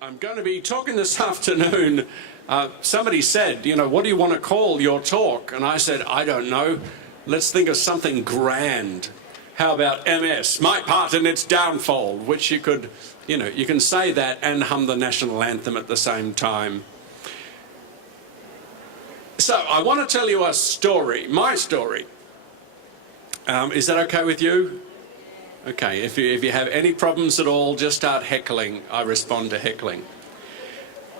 I'm going to be talking this afternoon. Somebody said, what do you want to call your talk? And I said, I don't know. Let's think of something grand. How about MS, my part in its downfall, which you could, you can say that and hum the national anthem at the same time. So I want to tell you a story, my story. Is that okay with you? Okay, if you have any problems at all, just start heckling. I respond to heckling.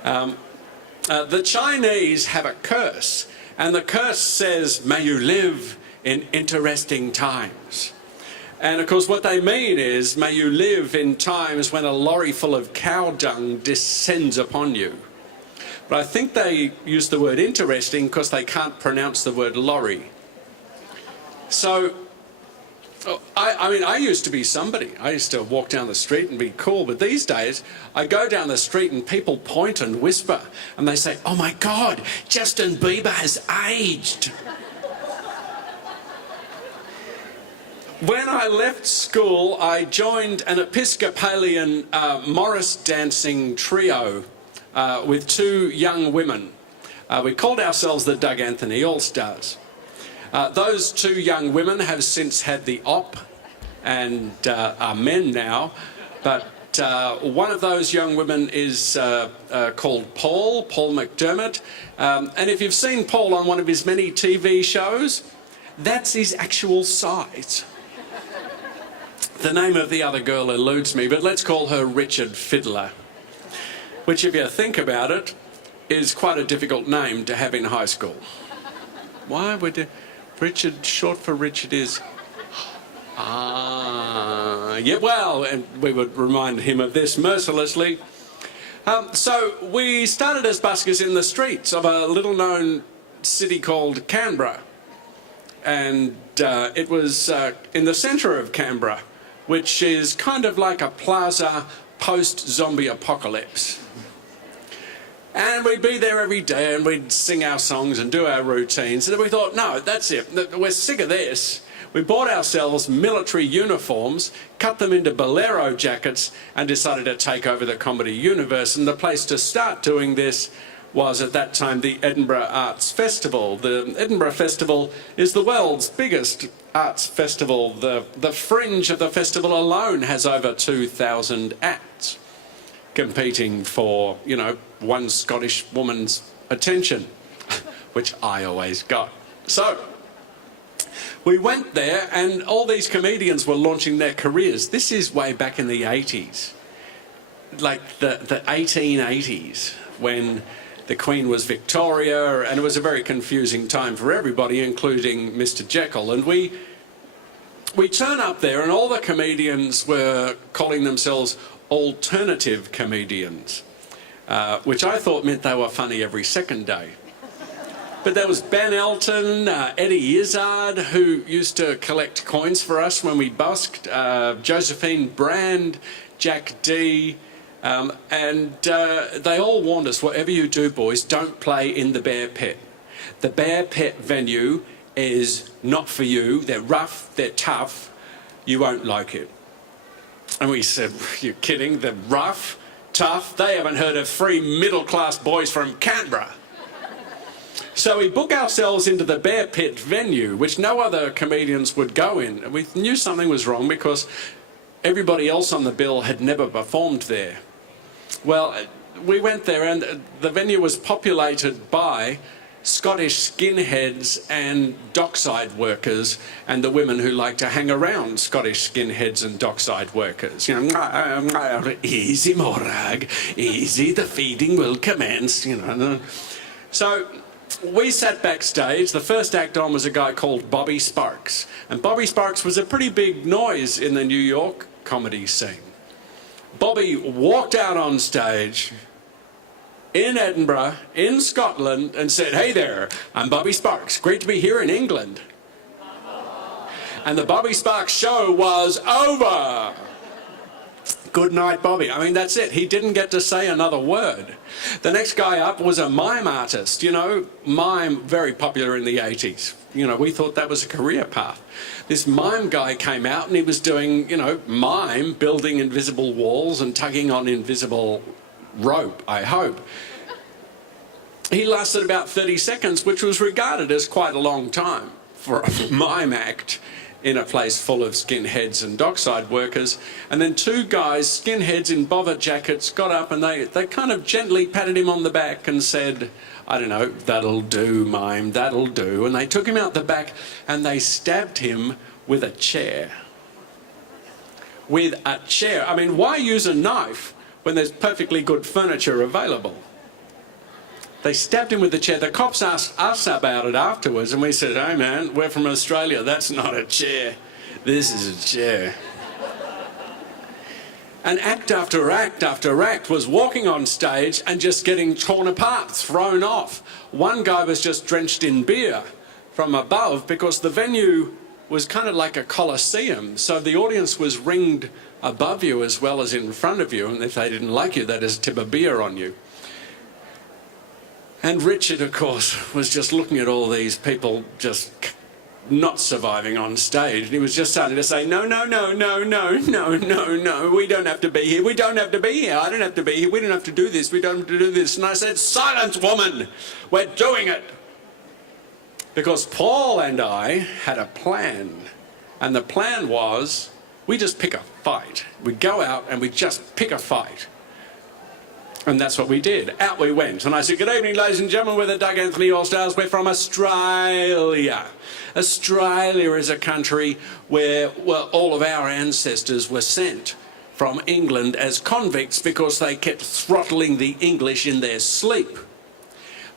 The Chinese have a curse, and the curse says, may you live in interesting times. And of course what they mean is, may you live in times when a lorry full of cow dung descends upon you. But I think they use the word interesting because they can't pronounce the word lorry. So, I used to be somebody. I used to walk down the street and be cool, but these days I go down the street and people point and whisper and they say, oh my God, Justin Bieber has aged. When I left school, I joined an Episcopalian Morris dancing trio with two young women. We called ourselves the Doug Anthony All-Stars. Those two young women have since had the op and are men now, but one of those young women is called Paul McDermott, and if you've seen Paul on one of his many TV shows, that's his actual size. The name of the other girl eludes me, but let's call her Richard Fiddler, which, if you think about it, is quite a difficult name to have in high school. Why would you... Richard, short for Richard is... yeah, well, and we would remind him of this mercilessly. So we started as buskers in the streets of a little-known city called Canberra. And it was in the centre of Canberra, which is kind of like a plaza post-zombie apocalypse. And we'd be there every day and we'd sing our songs and do our routines. And then we thought, no, that's it. We're sick of this. We bought ourselves military uniforms, cut them into bolero jackets, and decided to take over the comedy universe. And the place to start doing this was, at that time, the Edinburgh Arts Festival. The Edinburgh Festival is the world's biggest arts festival. The fringe of the festival alone has over 2,000 acts competing for, one Scottish woman's attention, which I always got. So, we went there and all these comedians were launching their careers. This is way back in the 80s, like the 1880s, when the Queen was Victoria, and it was a very confusing time for everybody, including Mr. Jekyll. And we turn up there and all the comedians were calling themselves alternative comedians, which I thought meant they were funny every second day. But there was Ben Elton, Eddie Izzard, who used to collect coins for us when we busked, Josephine Brand, Jack D, and they all warned us, whatever you do, boys, don't play in the Bear Pit. The Bear Pit venue is not for you. They're rough, they're tough, you won't like it. And we said, you're kidding, they're rough, tough, they haven't heard of three middle-class boys from Canberra. So we book ourselves into the Bear Pit venue, which no other comedians would go in. And we knew something was wrong because everybody else on the bill had never performed there. Well, we went there and the venue was populated by Scottish skinheads and dockside workers and the women who like to hang around Scottish skinheads and dockside workers. Easy Morag, easy, the feeding will commence, So we sat backstage. The first act on was a guy called Bobby Sparks. And Bobby Sparks was a pretty big noise in the New York comedy scene. Bobby walked out on stage in Edinburgh, in Scotland, and said, hey there, I'm Bobby Sparks. Great to be here in England. And the Bobby Sparks show was over. Good night, Bobby. I mean, that's it. He didn't get to say another word. The next guy up was a mime artist. Mime, very popular in the 80s. We thought that was a career path. This mime guy came out and he was doing, mime, building invisible walls and tugging on invisible rope, I hope. He lasted about 30 seconds, which was regarded as quite a long time for a mime act in a place full of skinheads and dockside workers. And then two guys, skinheads in bobber jackets, got up and they kind of gently patted him on the back and said, I don't know, that'll do, mime, that'll do. And they took him out the back and they stabbed him with a chair. With a chair. I mean, why use a knife when there's perfectly good furniture available? They stabbed him with the chair. The cops asked us about it afterwards, and we said, hey man, we're from Australia, that's not a chair, this is a chair. And act after act after act was walking on stage and just getting torn apart, thrown off. One guy was just drenched in beer from above because the venue was kind of like a coliseum, so the audience was ringed above you as well as in front of you, and if they didn't like you, they'd just tip a beer on you. And Richard, of course, was just looking at all these people just not surviving on stage. And he was just starting to say, no, no, no, no, no, no, no, no, we don't have to be here. We don't have to be here. I don't have to be here. We don't have to do this. We don't have to do this. And I said, silence, woman. We're doing it. Because Paul and I had a plan. And the plan was, we just pick a fight. We go out and we just pick a fight. And that's what we did. Out we went. And I said, good evening, ladies and gentlemen. We're the Doug Anthony All-Stars. We're from Australia. Australia is a country where all of our ancestors were sent from England as convicts because they kept throttling the English in their sleep.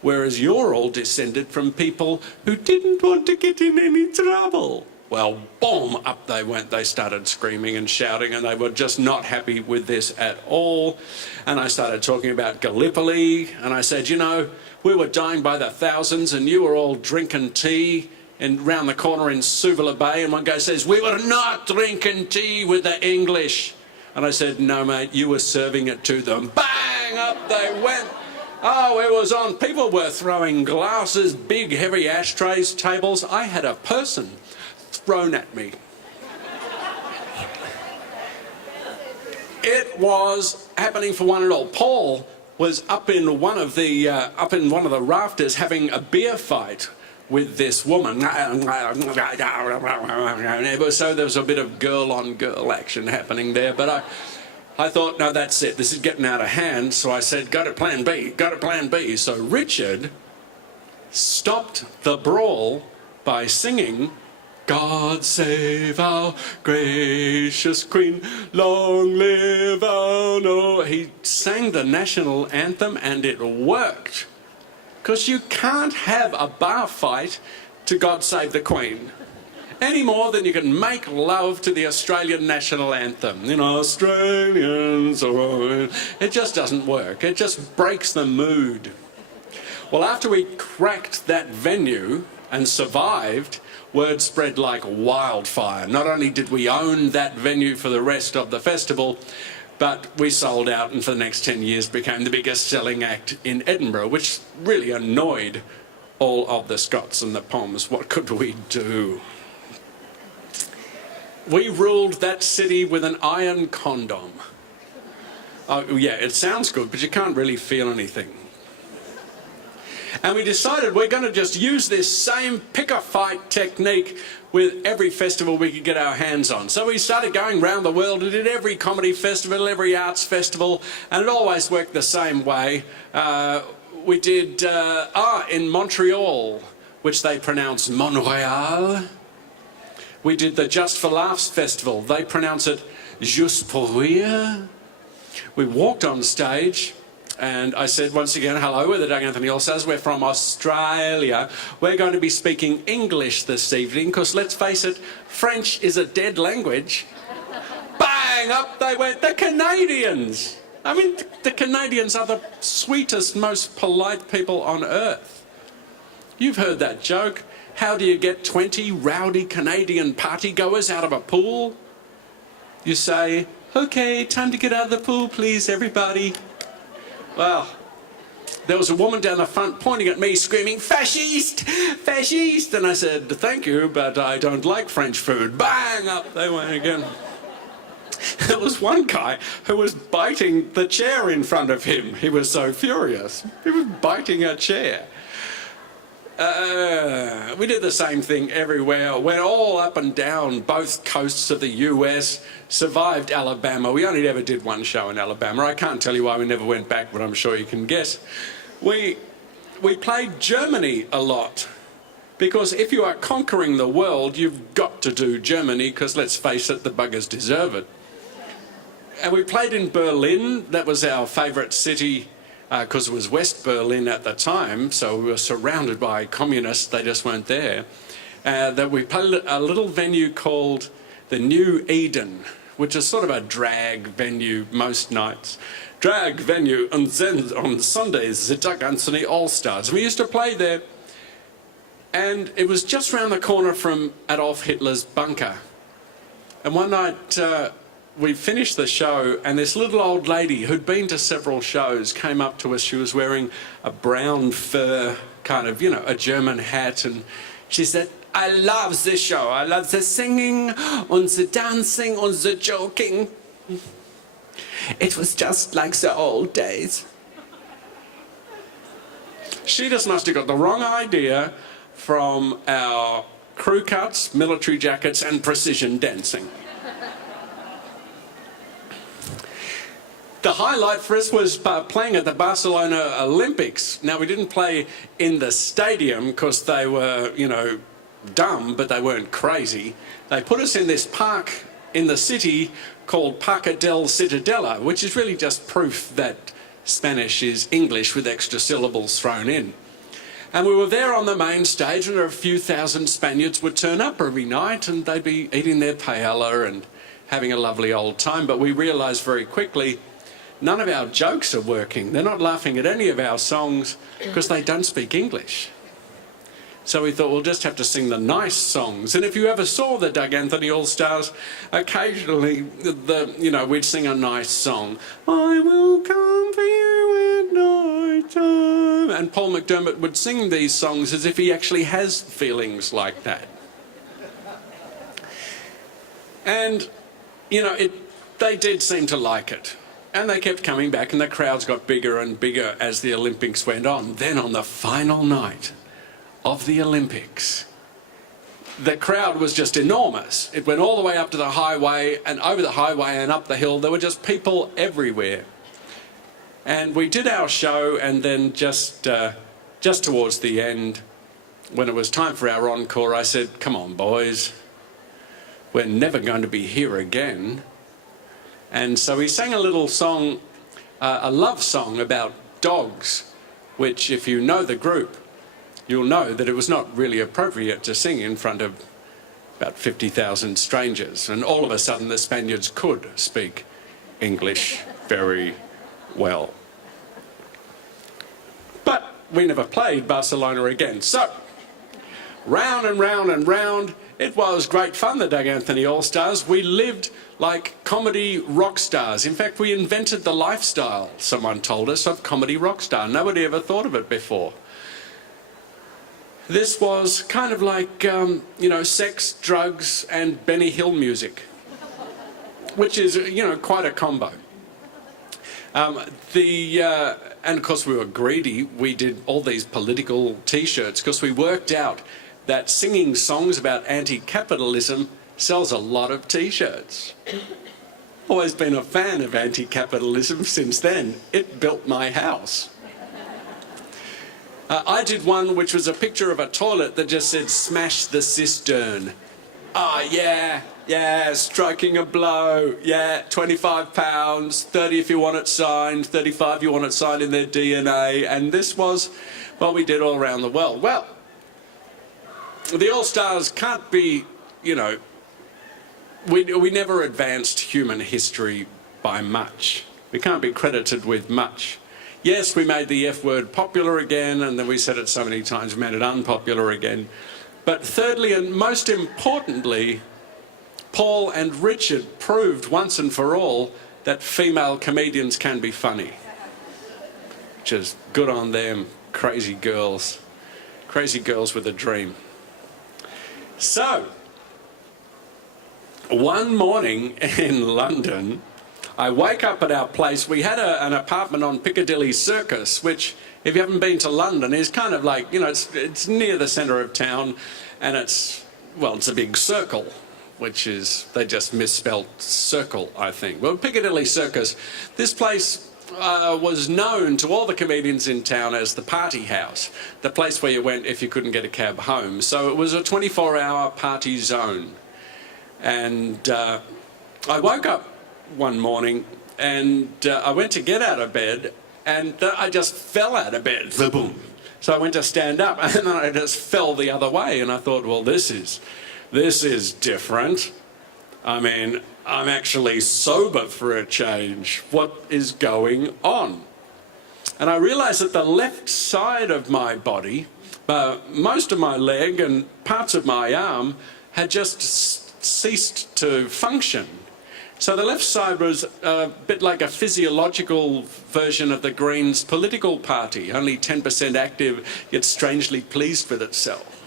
Whereas you're all descended from people who didn't want to get in any trouble. Well, boom, up they went. They started screaming and shouting, and they were just not happy with this at all. And I started talking about Gallipoli, and I said, you know, we were dying by the thousands, and you were all drinking tea round the corner in Suvla Bay. And one guy says, we were not drinking tea with the English. And I said, no, mate, you were serving it to them. Bang, up they went. Oh, it was on. People were throwing glasses, big, heavy ashtrays, tables. I had a person thrown at me. It was happening for one and all. Paul was up in one of the rafters having a beer fight with this woman. So there was a bit of girl-on-girl action happening there. But I thought, no, that's it. This is getting out of hand. So I said, go to plan B, go to plan B. So Richard stopped the brawl by singing, God save our gracious Queen, long live our... No. He sang the national anthem and it worked. Because you can't have a bar fight to God save the Queen any more than you can make love to the Australian national anthem. You know, Australians, it just doesn't work. It just breaks the mood. Well, after we cracked that venue and survived, word spread like wildfire. Not only did we own that venue for the rest of the festival, but we sold out and for the next 10 years became the biggest selling act in Edinburgh, which really annoyed all of the Scots and the Poms. What could we do? We ruled that city with an iron condom. Oh, yeah, it sounds good, but you can't really feel anything. And we decided we're going to just use this same pick-a-fight technique with every festival we could get our hands on. So we started going around the world and did every comedy festival, every arts festival, and it always worked the same way. We did in Montreal, which they pronounce Montréal. We did the Just for Laughs festival. They pronounce it Juste pour rire. We walked on stage. And I said once again, hello, we're the Doug Anthony All-Stars. We're from Australia. We're going to be speaking English this evening because, let's face it, French is a dead language. Bang, up they went. The Canadians. I mean, the Canadians are the sweetest, most polite people on earth. You've heard that joke. How do you get 20 rowdy Canadian partygoers out of a pool? You say, okay, time to get out of the pool, please, everybody. Well, there was a woman down the front pointing at me, screaming, fascist, fascist. And I said, thank you, but I don't like French food. Bang, up they went again. There was one guy who was biting the chair in front of him. He was so furious. He was biting a chair. We did the same thing everywhere. Went all up and down both coasts of the US, survived Alabama. We only ever did one show in Alabama. I can't tell you why we never went back, but I'm sure you can guess. We played Germany a lot, because if you are conquering the world, you've got to do Germany, because let's face it, the buggers deserve it. And we played in Berlin. That was our favourite city, because it was West Berlin at the time, so we were surrounded by communists. They just weren't there. That we played a little venue called the New Eden, which is sort of a drag venue most nights. Drag venue, and then on Sundays, the Doug Anthony All-Stars. We used to play there, and it was just round the corner from Adolf Hitler's bunker. And one night, we finished the show, and this little old lady who'd been to several shows came up to us. She was wearing a brown fur, kind of, you know, a German hat, and she said, "I love this show. I love the singing and the dancing and the joking. It was just like the old days." She just must have got the wrong idea from our crew cuts, military jackets, and precision dancing. The highlight for us was playing at the Barcelona Olympics. Now, we didn't play in the stadium because they were, you know, dumb, but they weren't crazy. They put us in this park in the city called Parque del Ciutadella, which is really just proof that Spanish is English with extra syllables thrown in. And we were there on the main stage, and a few thousand Spaniards would turn up every night, and they'd be eating their paella and having a lovely old time. But we realised very quickly, none of our jokes are working. They're not laughing at any of our songs because they don't speak English. So we thought we'll just have to sing the nice songs. And if you ever saw the Doug Anthony All-Stars, occasionally, we'd sing a nice song. I will come for you at night time. And Paul McDermott would sing these songs as if he actually has feelings like that. And, you know, they did seem to like it. And they kept coming back, and the crowds got bigger and bigger as the Olympics went on. Then on the final night of the Olympics, the crowd was just enormous. It went all the way up to the highway, and over the highway and up the hill. There were just people everywhere. And we did our show, and then just towards the end, when it was time for our encore, I said, "Come on, boys. We're never going to be here again." And so we sang a little song, a love song about dogs, which, if you know the group, you'll know that it was not really appropriate to sing in front of about 50,000 strangers. And all of a sudden, the Spaniards could speak English very well. But we never played Barcelona again. So, round and round and round, it was great fun, the Doug Anthony All-Stars. We lived like comedy rock stars. In fact, we invented the lifestyle, someone told us, of comedy rock star. Nobody ever thought of it before. This was kind of like, sex, drugs, and Benny Hill music, which is, quite a combo. And of course we were greedy. We did all these political T-shirts because we worked out that singing songs about anti-capitalism sells a lot of T-shirts. Always been a fan of anti-capitalism since then. It built my house. I did one which was a picture of a toilet that just said, "Smash the cistern." Ah, yeah, striking a blow. Yeah, £25, 30 if you want it signed, 35 if you want it signed in their DNA. And this was what we did all around the world. Well, the All-Stars can't be, we never advanced human history by much. We can't be credited with much. Yes, we made the F word popular again, and then we said it so many times we made it unpopular again. But thirdly, and most importantly, Paul and Richard proved once and for all that female comedians can be funny. Which is good on them, crazy girls with a dream. So, one morning in London, I wake up at our place. We had an apartment on Piccadilly Circus, which, if you haven't been to London, is kind of like, you know, it's near the centre of town, and it's a big circle, which is, they just misspelt circle, I think. Well, Piccadilly Circus, this place was known to all the comedians in town as the party house, the place where you went if you couldn't get a cab home. So it was a 24-hour party zone. And I woke up one morning and I went to get out of bed, and I just fell out of bed. Boom. So I went to stand up, and then I just fell the other way, and I thought, well, this is different. I mean, I'm actually sober for a change. What is going on? And I realized that the left side of my body, most of my leg and parts of my arm had just ceased to function. So the left side was a bit like a physiological version of the Greens political party, only 10% active, yet strangely pleased with itself.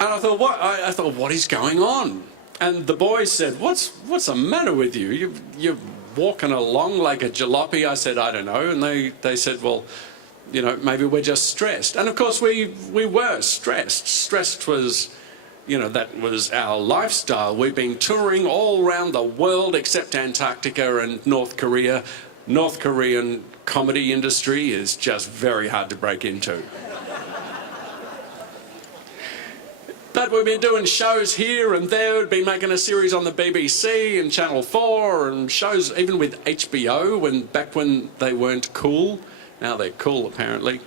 And I thought, what is going on? And the boys said, what's the matter with you? You're walking along like a jalopy. I said, I don't know. And they said, well, you know, maybe we're just stressed. And of course we were stressed. Stressed was, you know, that was our lifestyle. We've been touring all around the world except Antarctica and North Korea. North Korean comedy industry is just very hard to break into. But we've been doing shows here and there. We've been making a series on the BBC and Channel 4, and shows even with HBO, back when they weren't cool. Now they're cool, apparently.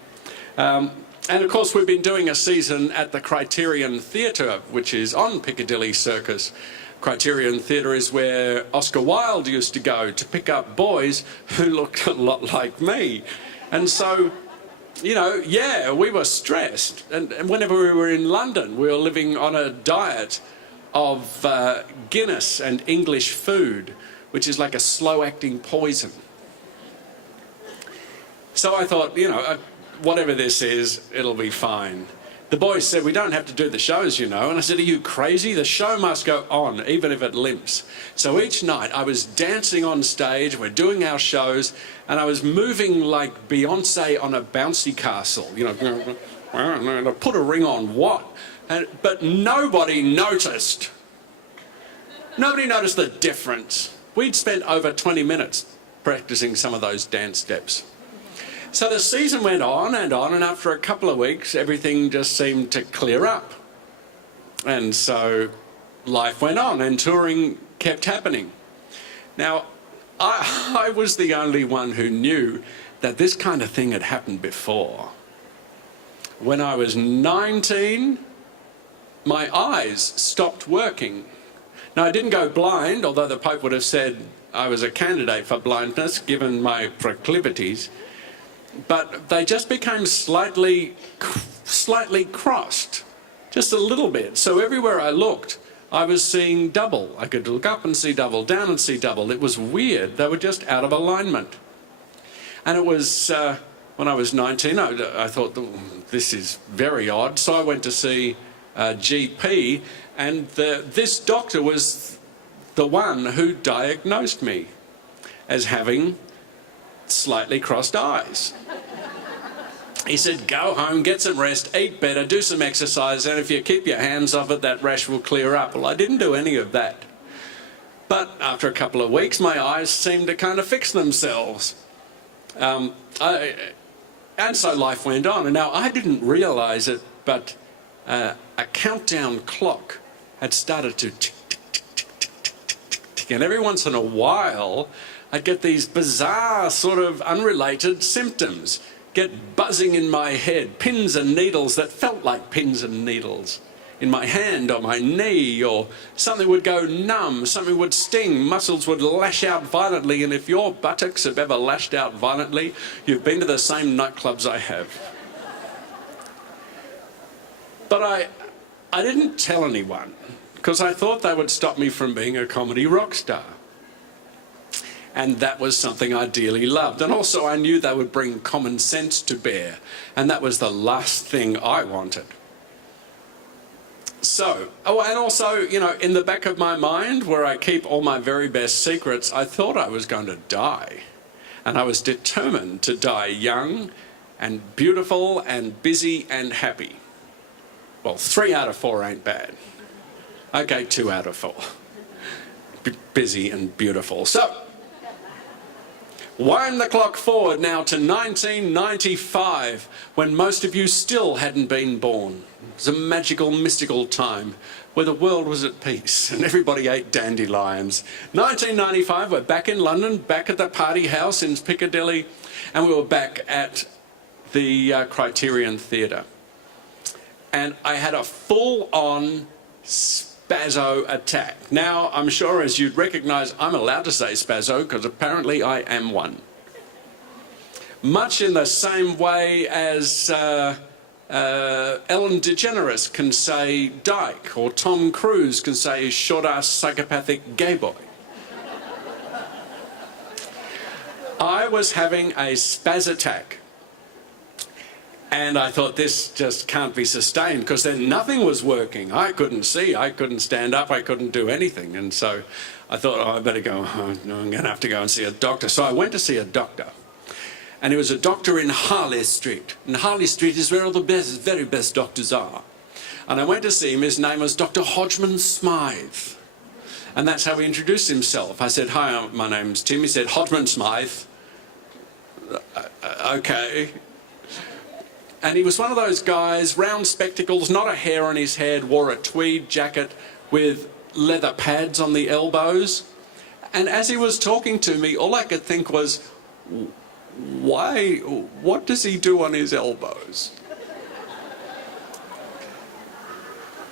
And of course, we've been doing a season at the Criterion Theatre, which is on Piccadilly Circus. Criterion Theatre is where Oscar Wilde used to go to pick up boys who looked a lot like me. And so, you know, yeah, we were stressed. And whenever we were in London, we were living on a diet of Guinness and English food, which is like a slow-acting poison. So I thought, you know, whatever this is, it'll be fine. The boys said, we don't have to do the shows, you know. And I said, are you crazy? The show must go on, even if it limps. So each night I was dancing on stage, we're doing our shows, and I was moving like Beyonce on a bouncy castle. You know, put a ring on what? But nobody noticed. Nobody noticed the difference. We'd spent over 20 minutes practicing some of those dance steps. So the season went on, and after a couple of weeks, everything just seemed to clear up. And so life went on, and touring kept happening. Now, I was the only one who knew that this kind of thing had happened before. When I was 19, my eyes stopped working. Now, I didn't go blind, although the Pope would have said I was a candidate for blindness, given my proclivities. But they just became slightly crossed, just a little bit. So everywhere I looked, I was seeing double. I could look up and see double, down and see double. It was weird. They were just out of alignment. And it was, when I was 19, I thought, this is very odd. So I went to see a GP, and this doctor was the one who diagnosed me as having slightly crossed eyes. He said, go home, get some rest, eat better, do some exercise, and if you keep your hands off it, that rash will clear up. Well, I didn't do any of that. But after a couple of weeks, my eyes seemed to kind of fix themselves. And so life went on. And now I didn't realise it, but a countdown clock had started to tick, tick, tick, tick, tick, tick, tick, tick. And every once in a while, I'd get these bizarre, sort of unrelated symptoms. Get buzzing in my head, pins and needles that felt like pins and needles in my hand or my knee, or something would go numb, something would sting, muscles would lash out violently, and if your buttocks have ever lashed out violently, you've been to the same nightclubs I have. But I didn't tell anyone, because I thought they would stop me from being a comedy rock star. And that was something I dearly loved. And also I knew they would bring common sense to bear. And that was the last thing I wanted. So, oh, and also, you know, in the back of my mind, where I keep all my very best secrets, I thought I was going to die. And I was determined to die young and beautiful and busy and happy. Well, 3 out of 4 ain't bad. Okay, 2 out of 4. Busy and beautiful. So, wind the clock forward now to 1995, when most of you still hadn't been born. It was a magical, mystical time where the world was at peace and everybody ate dandelions. 1995, we're back in London, back at the Party House in Piccadilly, and we were back at the Criterion Theatre. And I had a full-on spazzo attack. Now, I'm sure, as you'd recognise, I'm allowed to say spazzo because apparently I am one. Much in the same way as Ellen DeGeneres can say dyke, or Tom Cruise can say short-ass psychopathic gay boy. I was having a spaz attack. And I thought, this just can't be sustained, because then nothing was working. I couldn't see, I couldn't stand up, I couldn't do anything. And so I thought, oh, I better go, I'm going to have to go and see a doctor. So I went to see a doctor. And he was a doctor in Harley Street. And Harley Street is where all the best, very best doctors are. And I went to see him. His name was Dr. Hodgman Smythe. And that's how he introduced himself. I said, hi, my name's Tim. He said, Hodgman Smythe. Okay. And he was one of those guys, round spectacles, not a hair on his head, wore a tweed jacket with leather pads on the elbows. And as he was talking to me, all I could think was, what does he do on his elbows?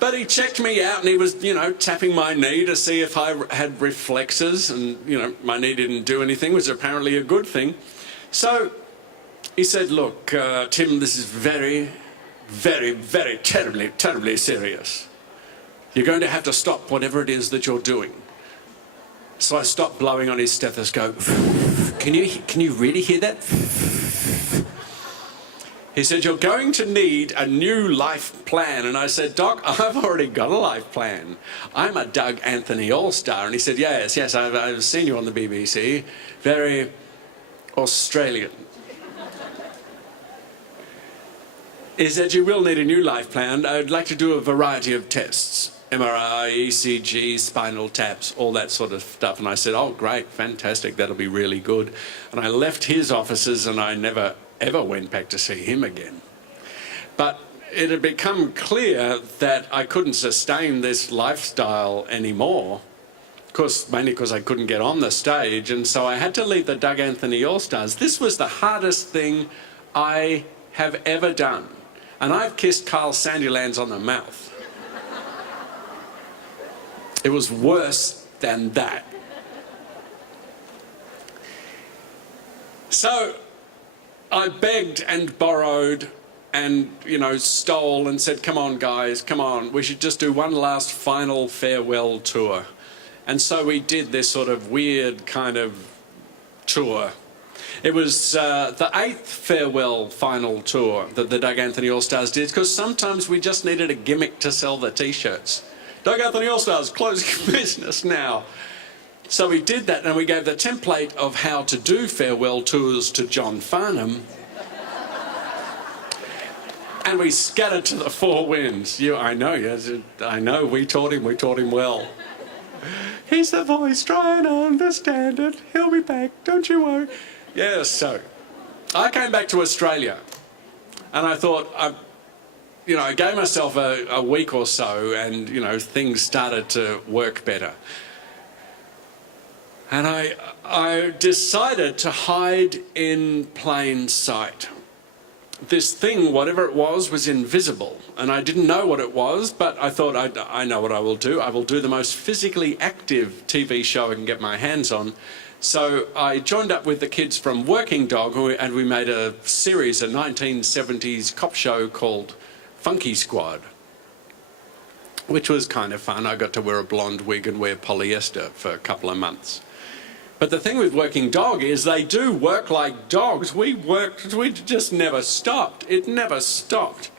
But he checked me out and he was, you know, tapping my knee to see if I had reflexes, and, you know, my knee didn't do anything, which is apparently a good thing. So he said, look, Tim, this is very, very, very terribly serious. You're going to have to stop whatever it is that you're doing. So I stopped blowing on his stethoscope. Can you really hear that? He said, you're going to need a new life plan. And I said, Doc, I've already got a life plan. I'm a Doug Anthony All-Star. And he said, yes, I've seen you on the BBC. Very Australian. He said, you will need a new life plan. I'd like to do a variety of tests. MRI, ECG, spinal taps, all that sort of stuff. And I said, oh, great, fantastic, that'll be really good. And I left his offices and I never, ever went back to see him again. But it had become clear that I couldn't sustain this lifestyle anymore, mainly because I couldn't get on the stage. And so I had to leave the Doug Anthony All-Stars. This was the hardest thing I have ever done. And I've kissed Carl Sandilands on the mouth. It was worse than that. So I begged and borrowed and, you know, stole and said, come on, guys, come on, we should just do one last final farewell tour. And so we did this sort of weird kind of tour. It was the 8th farewell final tour that the Doug Anthony All-Stars did, because sometimes we just needed a gimmick to sell the T-shirts. Doug Anthony All-Stars, closing business now. So we did that, and we gave the template of how to do farewell tours to John Farnham. And we scattered to the 4 winds. I know, we taught him well. He's the voice, try and understand it. He'll be back, don't you worry. Yes, so I came back to Australia, and I thought, I gave myself a week or so, and, you know, things started to work better. And I decided to hide in plain sight. This thing, whatever it was invisible. And I didn't know what it was, but I thought, I know what I will do. I will do the most physically active TV show I can get my hands on. So I joined up with the kids from Working Dog, and we made a series, a 1970s cop show called Funky Squad, which was kind of fun. I got to wear a blonde wig and wear polyester for a couple of months. But the thing with Working Dog is they do work like dogs. We just never stopped. It never stopped.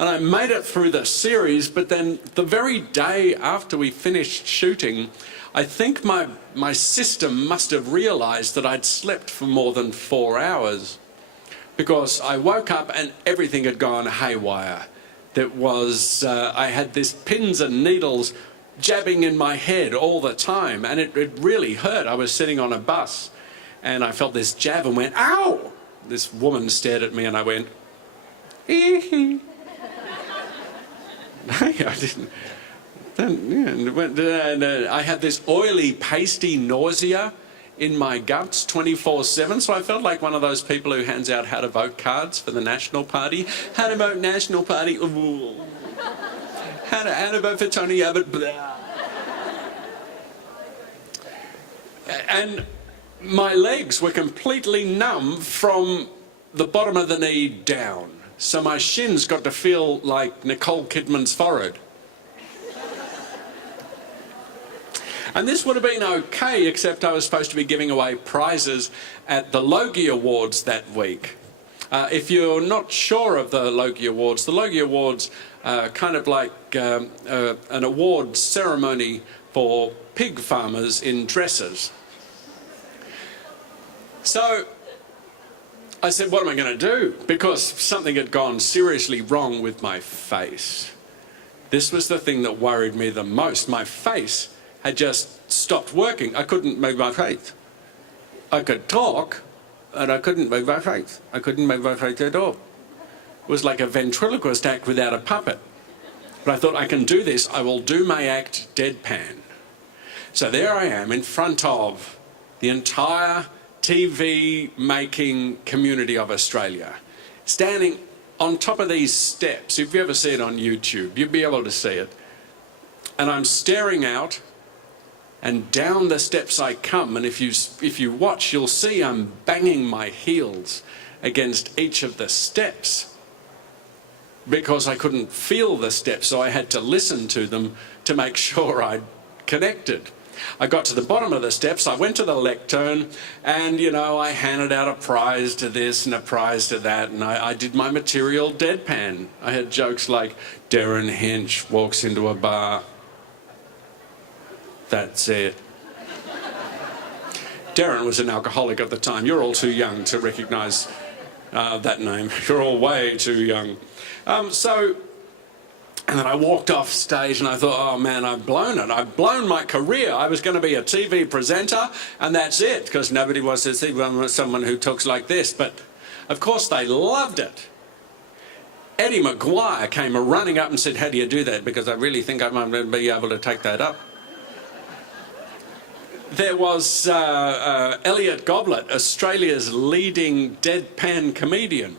And I made it through the series, but then the very day after we finished shooting, I think my system must have realised that I'd slept for more than 4 hours, because I woke up and everything had gone haywire. I had this pins and needles jabbing in my head all the time, and it really hurt. I was sitting on a bus and I felt this jab and went, ow! This woman stared at me and I went, hee hee. I didn't. I had this oily, pasty nausea in my guts 24/7, so I felt like one of those people who hands out how to vote cards for the National Party. How to vote National Party. Ooh. How to vote for Tony Abbott. Blah. And my legs were completely numb from the bottom of the knee down. So my shins got to feel like Nicole Kidman's forehead. And this would have been okay, except I was supposed to be giving away prizes at the Logie Awards that week. If you're not sure of the Logie Awards are kind of like an award ceremony for pig farmers in dresses. So I said, what am I going to do? Because something had gone seriously wrong with my face. This was the thing that worried me the most. My face had just stopped working. I couldn't move my face. I could talk, and I couldn't move my face. I couldn't move my face at all. It was like a ventriloquist act without a puppet. But I thought, I can do this. I will do my act deadpan. So there I am in front of the entire TV-making community of Australia, standing on top of these steps. If you ever see it on YouTube, you'll be able to see it. And I'm staring out, and down the steps I come, and if you watch, you'll see I'm banging my heels against each of the steps because I couldn't feel the steps, so I had to listen to them to make sure I'd connected. I got to the bottom of the steps, I went to the lectern, and, you know, I handed out a prize to this and a prize to that, and I did my material deadpan. I had jokes like, Darren Hinch walks into a bar. That's it. Darren was an alcoholic at the time. You're all too young to recognise that name. You're all way too young. And then I walked off stage and I thought, oh man, I've blown it. I've blown my career. I was going to be a TV presenter and that's it, because nobody wants to see someone who talks like this. But of course they loved it. Eddie Maguire came running up and said, how do you do that? Because I really think I might be able to take that up. There was Elliot Goblet, Australia's leading deadpan comedian.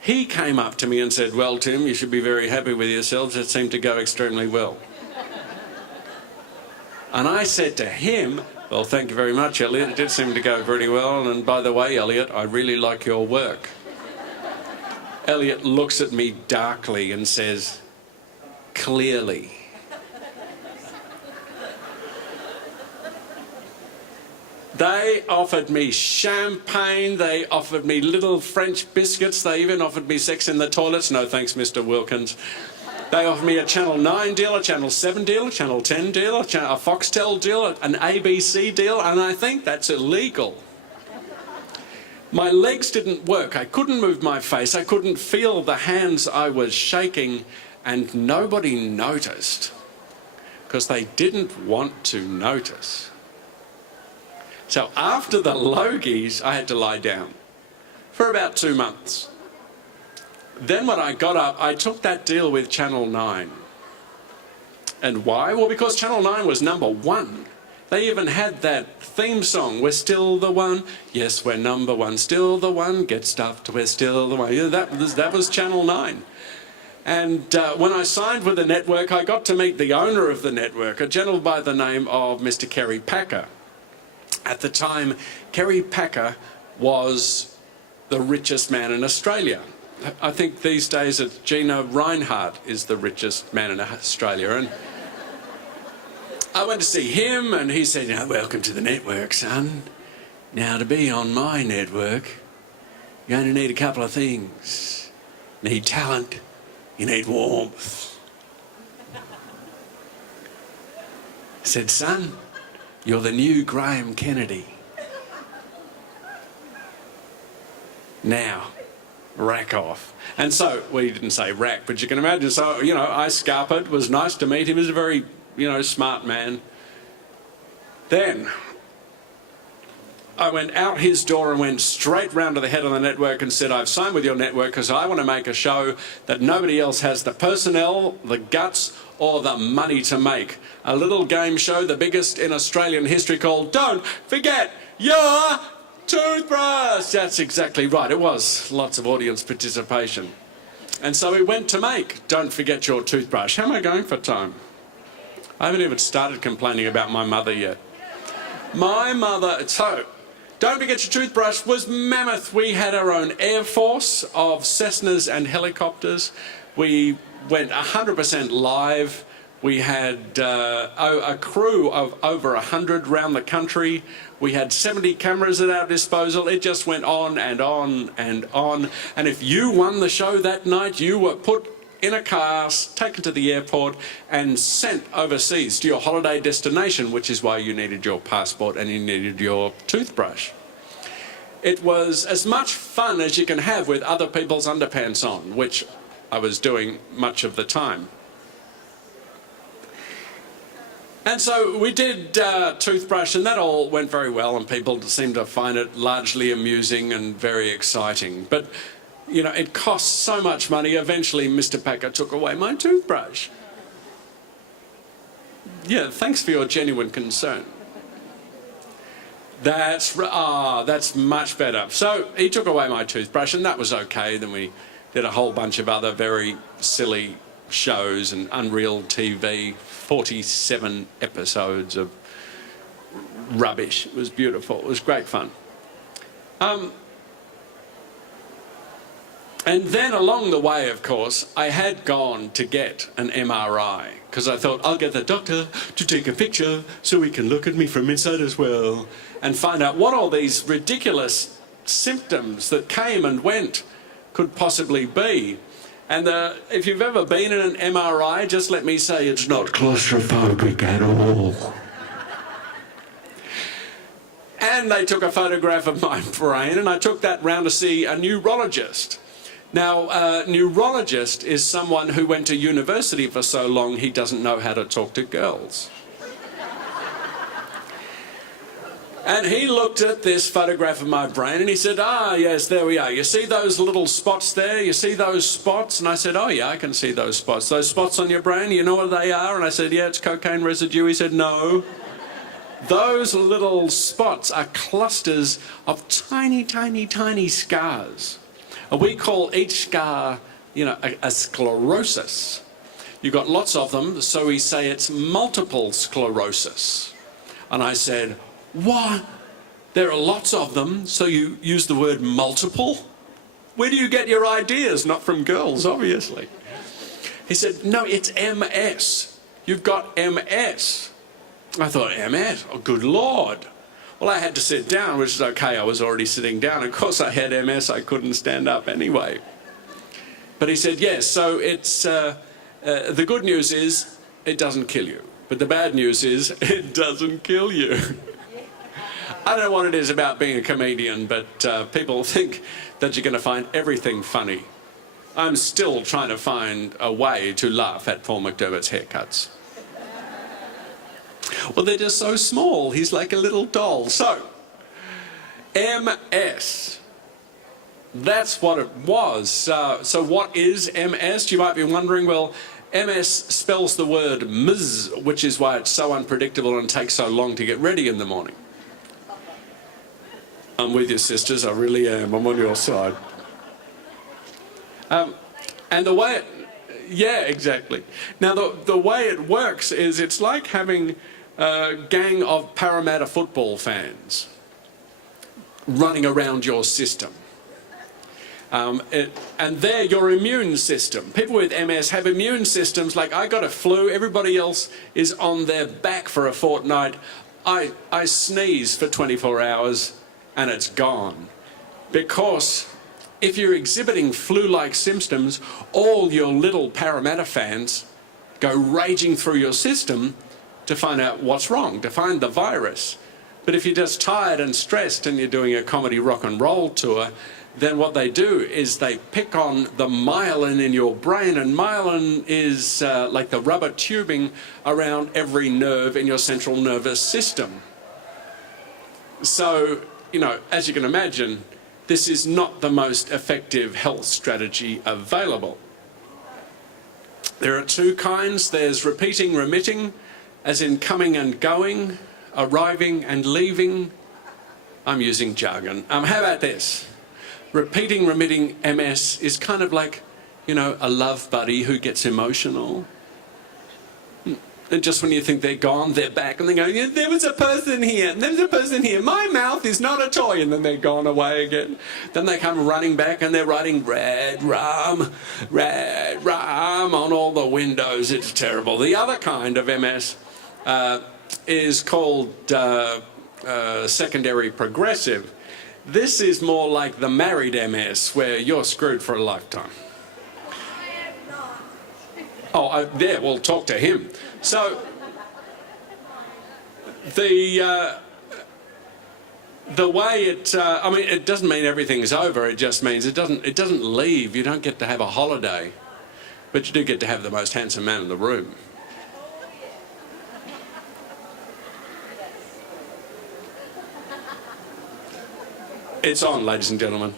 He came up to me and said, well, Tim, you should be very happy with yourselves. It seemed to go extremely well. And I said to him, well, thank you very much, Elliot. It did seem to go pretty well. And by the way, Elliot, I really like your work. Elliot looks at me darkly and says, clearly. They offered me champagne, they offered me little French biscuits, they even offered me sex in the toilets. No thanks, Mr. Wilkins. They offered me a Channel 9 deal, a Channel 7 deal, a Channel 10 deal, a Foxtel deal, an ABC deal, and I think that's illegal. My legs didn't work, I couldn't move my face, I couldn't feel the hands I was shaking, and nobody noticed, because they didn't want to notice. So after the Logies, I had to lie down for about 2 months. Then when I got up, I took that deal with Channel 9. And why? Well, because Channel 9 was #1. They even had that theme song, we're still the one, yes, we're #1, still the one, get stuffed, we're still the one. Yeah, that was Channel 9. And when I signed with the network, I got to meet the owner of the network, a gentleman by the name of Mr. Kerry Packer. At the time, Kerry Packer was the richest man in Australia. I think these days it's Gina Rinehart is the richest man in Australia. And I went to see him and he said, welcome to the network, son. Now, to be on my network, you're going to need a couple of things. Need talent, You need warmth. I said, son, you're the new Graham Kennedy. Now, rack off. And so, well, he didn't say rack, but you can imagine. So, you know, I scarpered. It was nice to meet him. He was a very, you know, smart man. Then I went out his door and went straight round to the head of the network and said, I've signed with your network because I want to make a show that nobody else has the personnel, the guts, or the money to make. A little game show, the biggest in Australian history, called Don't Forget Your Toothbrush. That's exactly right. It was lots of audience participation. And so we went to make Don't Forget Your Toothbrush. How am I going for time? I haven't even started complaining about my mother yet. My mother, so Don't Forget Your Toothbrush was mammoth. We had our own air force of Cessnas and helicopters. We went 100% live. We had a crew of over 100 around the country. We had 70 cameras at our disposal. It just went on and on and on. And if you won the show that night, you were put in a car, taken to the airport and sent overseas to your holiday destination, which is why you needed your passport and you needed your toothbrush. It was as much fun as you can have with other people's underpants on, which I was doing much of the time. And so we did toothbrush, and that all went very well, and people seemed to find it largely amusing and very exciting. But, you know, it cost so much money. Eventually, Mr. Packer took away my toothbrush. Yeah, thanks for your genuine concern. That's much better. So he took away my toothbrush, and that was okay. Then we did a whole bunch of other very silly shows and Unreal TV, 47 episodes of rubbish. It was beautiful. It was great fun. And then along the way, of course, I had gone to get an MRI because I thought I'll get the doctor to take a picture so he can look at me from inside as well and find out what all these ridiculous symptoms that came and went could possibly be. And if you've ever been in an MRI, just let me say it's not claustrophobic at all. And they took a photograph of my brain, and I took that round to see a neurologist. Now, a neurologist is someone who went to university for so long he doesn't know how to talk to girls. And he looked at this photograph of my brain and he said, yes, there we are. You see those little spots there? You see those spots? And I said, oh, yeah, I can see those spots. Those spots on your brain, you know what they are? And I said, yeah, it's cocaine residue. He said, no. Those little spots are clusters of tiny, tiny, tiny scars. And we call each scar, you know, a sclerosis. You've got lots of them, so we say it's multiple sclerosis. And I said, what? There are lots of them, so you use the word multiple? Where do you get your ideas? Not from girls, obviously. He said, no, it's MS. You've got MS. I thought, MS? Oh, good Lord. Well, I had to sit down, which is okay. I was already sitting down. Of course, I had MS. I couldn't stand up anyway. But he said, yes, so it's the good news is it doesn't kill you. But the bad news is it doesn't kill you. I don't know what it is about being a comedian, but people think that you're going to find everything funny. I'm still trying to find a way to laugh at Paul McDermott's haircuts. Well, they're just so small. He's like a little doll. So, MS. That's what it was. So what is MS? You might be wondering, well, MS spells the word Ms, which is why it's so unpredictable and takes so long to get ready in the morning. I'm with you, sisters. I really am. I'm on your side. And the way yeah, exactly. Now, the way it works is it's like having a gang of Parramatta football fans running around your system. And they're your immune system. People with MS have immune systems like, I got a flu, everybody else is on their back for a fortnight. I sneeze for 24 hours and it's gone. Because if you're exhibiting flu-like symptoms, all your little Parramatta fans go raging through your system to find out what's wrong, to find the virus. But if you're just tired and stressed and you're doing a comedy rock and roll tour, then what they do is they pick on the myelin in your brain, and myelin is like the rubber tubing around every nerve in your central nervous system. So, you know, as you can imagine, this is not the most effective health strategy available. There are two kinds. There's repeating, remitting, as in coming and going, arriving and leaving. I'm using jargon. How about this? Repeating, remitting MS is kind of like, you know, a love buddy who gets emotional. And just when you think they're gone, they're back, and they go, yeah, there was a person here, there was a person here. My mouth is not a toy, and then they're gone away again. Then they come running back, and they're writing red rum on all the windows. It's terrible. The other kind of MS is called secondary progressive. This is more like the married MS, where you're screwed for a lifetime. Oh, yeah, we'll talk to him. So, the way it, I mean, it doesn't mean everything's over. It just means it doesn't leave. You don't get to have a holiday, but you do get to have the most handsome man in the room. It's on, ladies and gentlemen.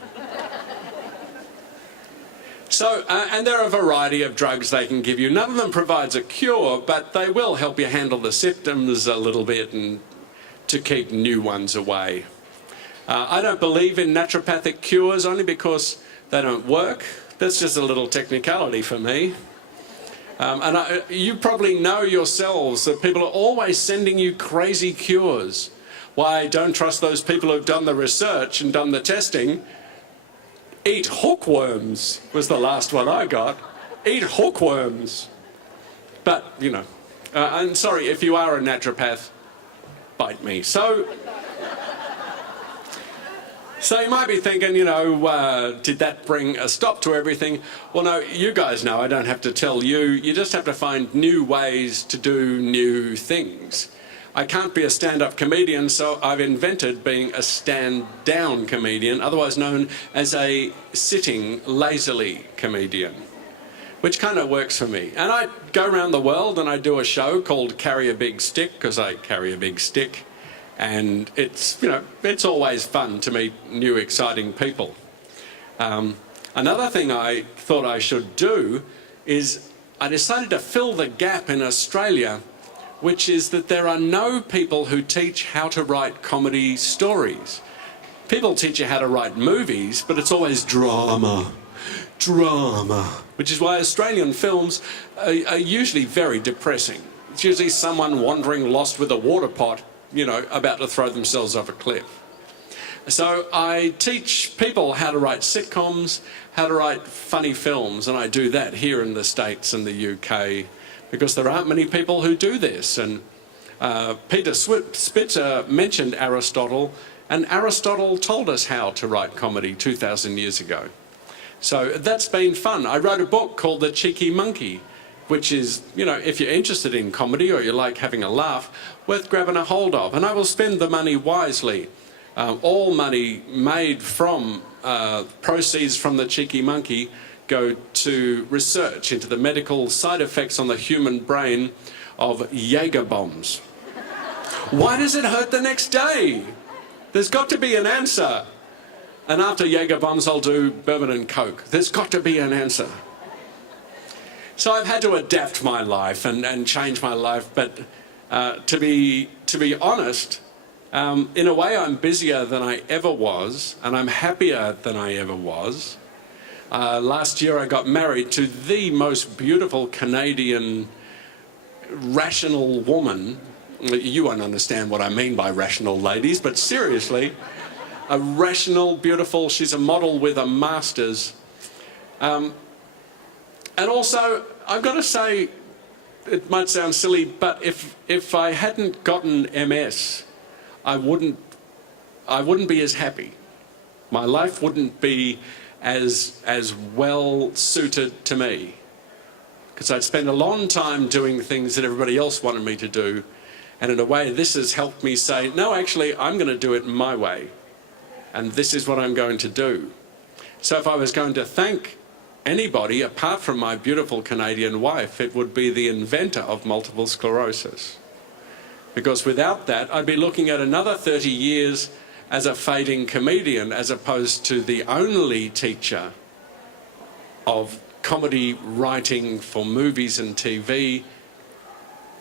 So, and there are a variety of drugs they can give you. None of them provides a cure, but they will help you handle the symptoms a little bit and to keep new ones away. I don't believe in naturopathic cures only because they don't work. That's just a little technicality for me. You probably know yourselves that people are always sending you crazy cures. Why, don't trust those people who've done the research and done the testing. Eat hookworms was the last one I got. Eat hookworms. But, you know, I'm sorry, if you are a naturopath, bite me. So you might be thinking, you know, did that bring a stop to everything? Well, no, you guys know, I don't have to tell you. You just have to find new ways to do new things. I can't be a stand-up comedian, so I've invented being a stand-down comedian, otherwise known as a sitting lazily comedian, which kind of works for me. And I go around the world and I do a show called Carry a Big Stick, because I carry a big stick, and it's, you know, it's always fun to meet new, exciting people. Another thing I thought I should do is I decided to fill the gap in Australia, which is that there are no people who teach how to write comedy stories. People teach you how to write movies, but it's always drama, which is why Australian films are usually very depressing. It's usually someone wandering lost with a water pot, you know, about to throw themselves off a cliff. So I teach people how to write sitcoms, how to write funny films, and I do that here in the States and the UK, because there aren't many people who do this. And Peter Spitzer mentioned Aristotle, and Aristotle told us how to write comedy 2,000 years ago. So that's been fun. I wrote a book called The Cheeky Monkey, which is, you know, if you're interested in comedy or you like having a laugh, worth grabbing a hold of. And I will spend the money wisely. All money made from proceeds from The Cheeky Monkey go to research into the medical side effects on the human brain of Jaeger bombs. Why does it hurt the next day? There's got to be an answer. And after Jaeger bombs, I'll do bourbon and Coke. There's got to be an answer. So I've had to adapt my life and change my life, but to be honest, in a way I'm busier than I ever was, and I'm happier than I ever was. Last year I got married to the most beautiful Canadian rational woman. You won't understand what I mean by rational, ladies, but seriously, a rational, beautiful, she's a model with a master's. And also, I've got to say, it might sound silly, but if I hadn't gotten MS, I wouldn't be as happy. My life wouldn't be as well suited to me. Because I'd spent a long time doing things that everybody else wanted me to do. And in a way, this has helped me say, no, actually, I'm going to do it my way. And this is what I'm going to do. So if I was going to thank anybody, apart from my beautiful Canadian wife, it would be the inventor of multiple sclerosis. Because without that, I'd be looking at another 30 years as a fading comedian, as opposed to the only teacher of comedy writing for movies and TV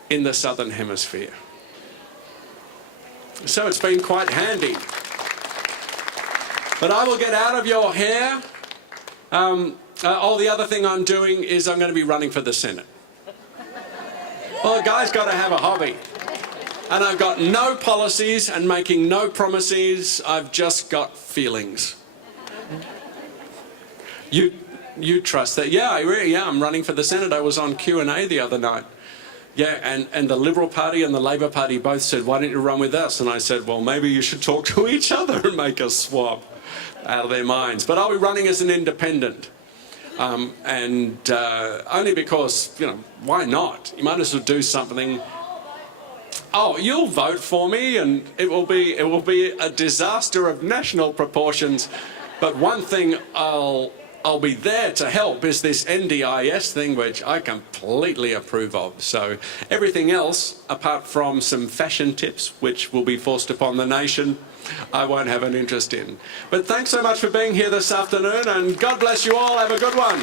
in the Southern Hemisphere. So it's been quite handy. But I will get out of your hair. The other thing I'm doing is I'm going to be running for the Senate. Well, a guy's got to have a hobby. And I've got no policies and making no promises. I've just got feelings. You trust that? Yeah, I'm running for the Senate. I was on Q&A the other night. Yeah, and the Liberal Party and the Labor Party both said, why don't you run with us? And I said, well, maybe you should talk to each other and make a swap out of their minds. But I'll be running as an independent. Only because, why not? You might as well do something. Oh, you'll vote for me, and it will be a disaster of national proportions. But one thing I'll be there to help is this NDIS thing, which I completely approve of. So everything else, apart from some fashion tips, which will be forced upon the nation, I won't have an interest in. But thanks so much for being here this afternoon, and God bless you all. Have a good one.